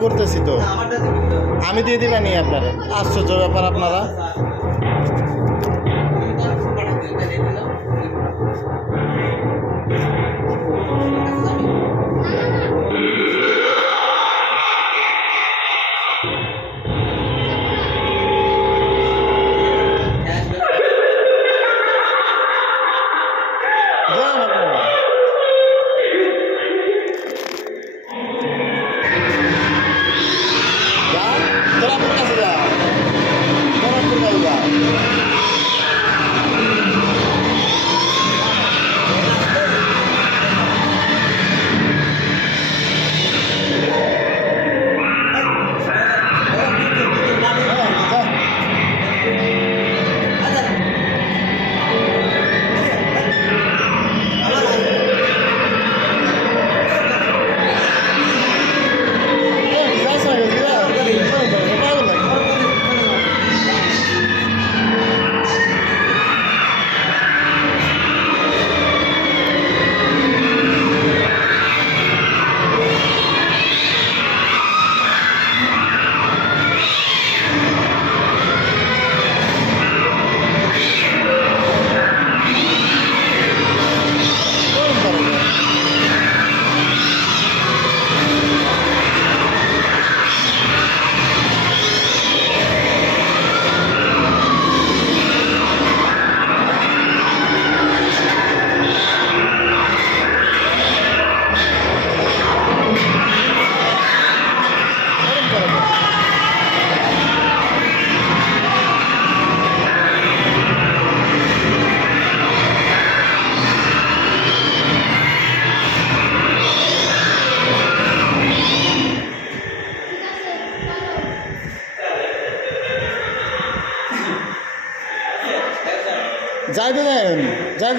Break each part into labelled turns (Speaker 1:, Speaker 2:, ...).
Speaker 1: করতেছি তো। আমি দিয়ে দিবেন আপনারা। আশ্চর্য ব্যাপার আপনারা।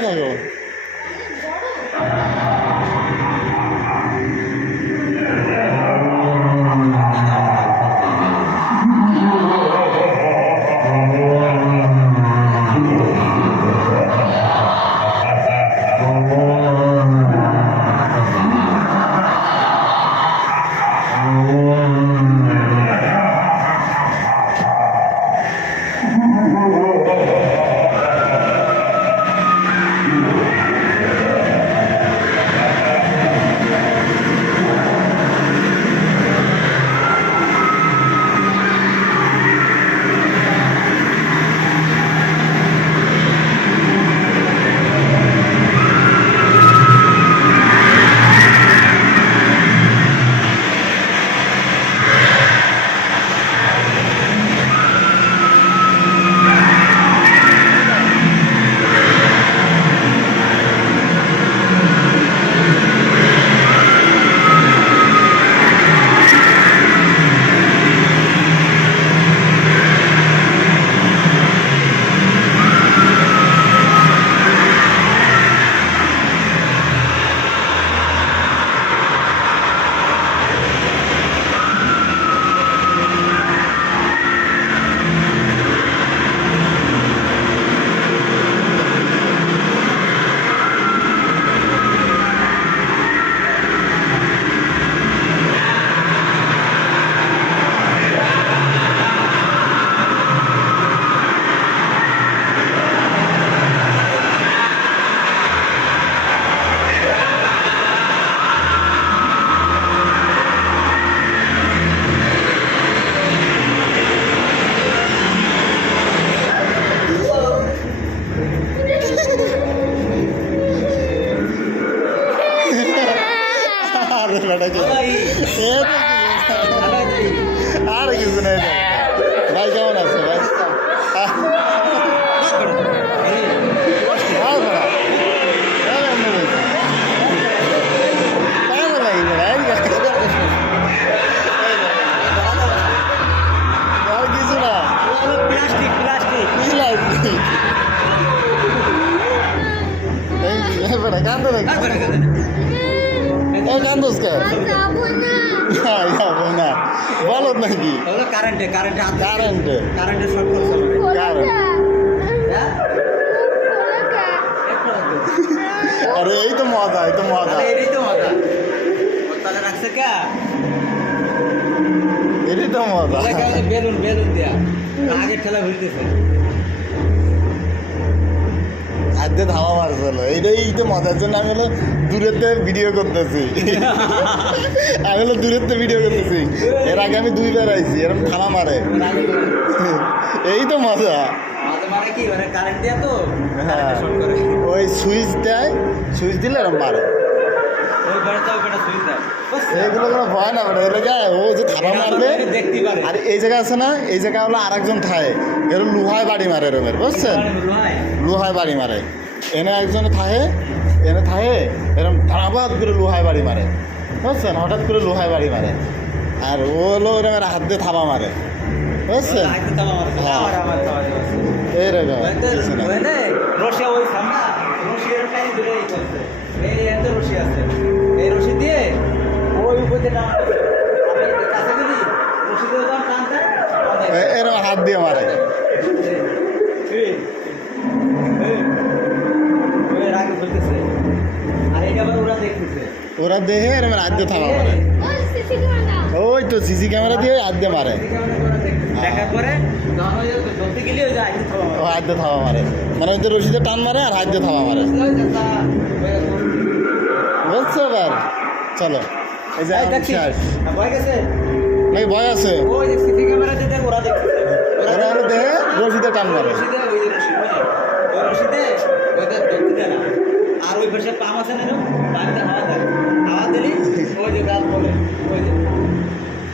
Speaker 2: Oh.
Speaker 1: আর আর কিছু
Speaker 3: নাই ভাই কেমন
Speaker 2: আছে না
Speaker 3: যাব না বলত নাকি
Speaker 1: কারেন্টে কারেন্টে
Speaker 3: কারেন্টে
Speaker 1: কারেন্টে শর্ট করছে।
Speaker 3: কারণ
Speaker 1: হ্যাঁ।
Speaker 3: আরে এই তো মজা এই তো মজা।
Speaker 1: এটাই তো মজা। তাহলে রাখছে কে?
Speaker 3: এটাই তো মজা।
Speaker 1: বলে বলে বেলুন বেলুন দিয়া। আগে ঠেলা ঘুরতেছে
Speaker 3: আজকে ধাওয়া মারছিল। এইটাই তো মজার জন্য আমি হলো দূরেতে ভিডিও করতেছি। আমি হলো দূরেতে ভিডিও করতেছি। এর আগে আমি দুইবার আইছি এরকম থানা মারে। এই তো মজা।
Speaker 1: মানে কি কারেন্ট দিয়া তো?
Speaker 3: হ্যাঁ। ওই সুইচ দেয় সুইচ দিলে এরকম মারে। এইগুলো কোনো ভয় না বেটা। ও যে থানা মারবে আর এই জায়গা আছে না এই জায়গা হলো আরেকজন থায় এর লোহায় বাড়ি মারে এরমের বুঝছেন? লোহায় বাড়ি মারে। এনে একজন থাহে এনে থাহে এরকম ধারাবাদ করে লোহায় বাড়ি মারে বুঝছেন? হঠাৎ করে লোহায় বাড়ি মারে। আর ও হলো এরকম হাত দিয়ে থাবা মারে বুঝছেন? হ্যাঁ। এইরকম
Speaker 1: রশিয়া ওই সামনা রশিয়ার টাইম ধরে এই করছে এই এত রশি আছে।
Speaker 3: এরকম হাত দিয়ে মারে।
Speaker 1: ওরা
Speaker 3: দেহে এরকম হাত দিয়ে থাবা মারে।
Speaker 2: ওই
Speaker 3: তো সিসি ক্যামেরা দিয়ে হাত দিয়ে মারে।
Speaker 1: দেখার পরে
Speaker 3: হাত দিয়ে থাবা মারে। মানে ওই রশিদে টান মারে আর হাত দিয়ে থাবা মারে। বুঝছ এবার? চলো। এই যে শেষ
Speaker 1: ভয় গেছে
Speaker 3: নাকি ভয় আছে
Speaker 1: ওই যে সিসি ক্যামেরাতে দেখ ওরা দেখতেছে
Speaker 3: ওরা হলো দেহে রশিদে টান মারে
Speaker 1: রশিদে ওই যে রশি ওই রশিদে ওইটা ধরতে দেয় না আর ওই পাশে পাম আছে না পানিতে হাওয়া দেয় হাওয়া দিলি ওই যে গাছ বলে ওই যে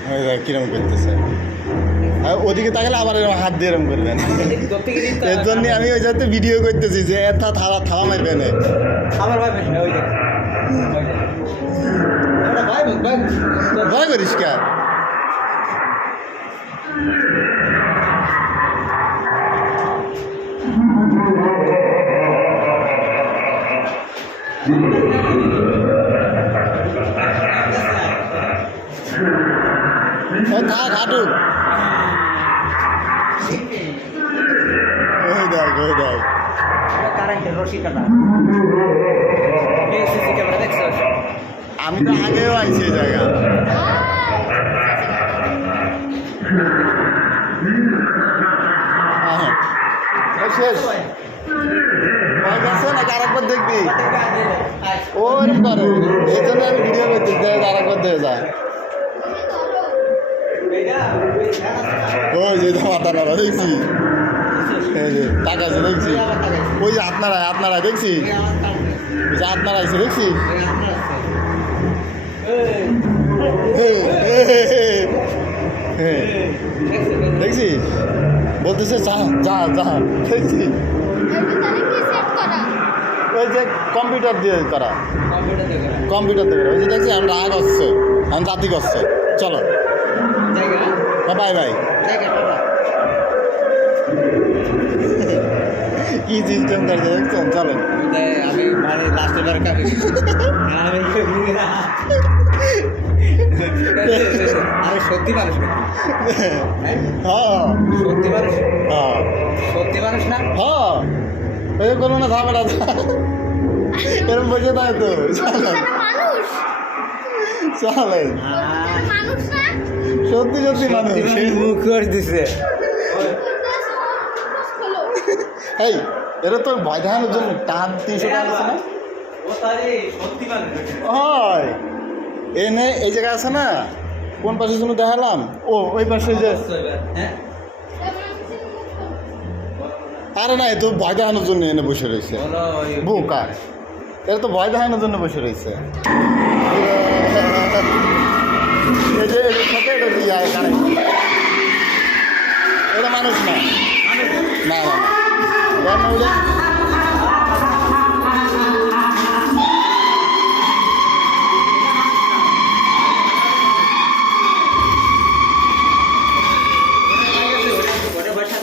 Speaker 3: ওই দেখ কিরম করতেছে ওদিকে তাকালে আবার এরকম হাত দিয়ে এরকম করবেন এর জন্য আমি ওই যাতে ভিডিও করতেছি যে এটা থালা থালা মারবে
Speaker 1: আমার ভাই ওই
Speaker 3: ভয় করিস কে থাক ওই দেখ ওই দেখ
Speaker 1: কারেন্টের রশি কাটা সিসি ক্যামেরা দেখছ
Speaker 3: আমি তো আগেও আইছি এই জায়গা। শেষ। দেখবি? ও জন্য আমি ভিডিও দেখ আরেকবার দেখে যা। ওই যে মাথা নাড়া, দেখছি? দেখছি? ওই যে আপনারা আপনারা, দেখছি? যে আপনারা আইছে দেখছি। দেখছি। বলতেছে যা যা যা। দেখছি। ওই যে কম্পিউটার দিয়ে করা। কম্পিউটার দিয়ে করা। ওই যে দেখছি আমি রাগ আসছে আমি জাতি করছে। চলো। Bye bye. কি সিস্টেম করছে দেখছেন চলো
Speaker 1: আমি মানে লাস্টে বার কাপি আমি আরে সত্যি মানুষ? হ্যাঁ?
Speaker 3: হ্যাঁ
Speaker 1: সত্যি মানুষ
Speaker 3: হ্যাঁ
Speaker 1: সত্যি মানুষ না
Speaker 3: হ্যাঁ এই কোনো না না এরকম বসে থাকে তো চলে
Speaker 2: মানুষ
Speaker 3: চলে
Speaker 2: মানুষ না
Speaker 3: সত্যি সত্যি মানুষ
Speaker 1: মুখ করে দিছে
Speaker 2: খোলো
Speaker 3: এই এটা তো ভয় দেখানোর জন্য টান তিনশো টাকা আছে না? হয়। এনে এই জায়গা আছে না? কোন পাশের জন্য দেখালাম? ও ওই পাশে যে
Speaker 1: হ্যাঁ?
Speaker 3: আরে না এ তো ভয় দেখানোর জন্য এনে বসে রয়েছে। বোকা। এটা তো ভয় দেখানোর জন্য বসে রয়েছে। এই যে এটা মানুষ না? না না না।
Speaker 1: বসা-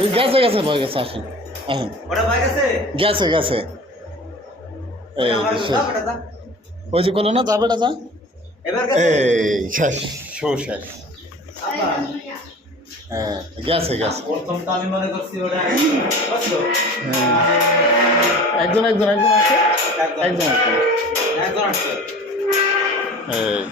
Speaker 3: ওই গেছে গেছে ভয় গেছে আসেন। আসেন।
Speaker 1: গেছে?
Speaker 3: গেছে। ওই যে করল না যাবে এটা যা? এই শেষ শো শেষ। হ্যাঁ গেছে গেছে।
Speaker 1: প্রথম তো আমি মনে করছি ওটা
Speaker 3: হ্যাঁ। একজন একজন একজন আছে। একজন
Speaker 1: একজন আসছে
Speaker 3: এই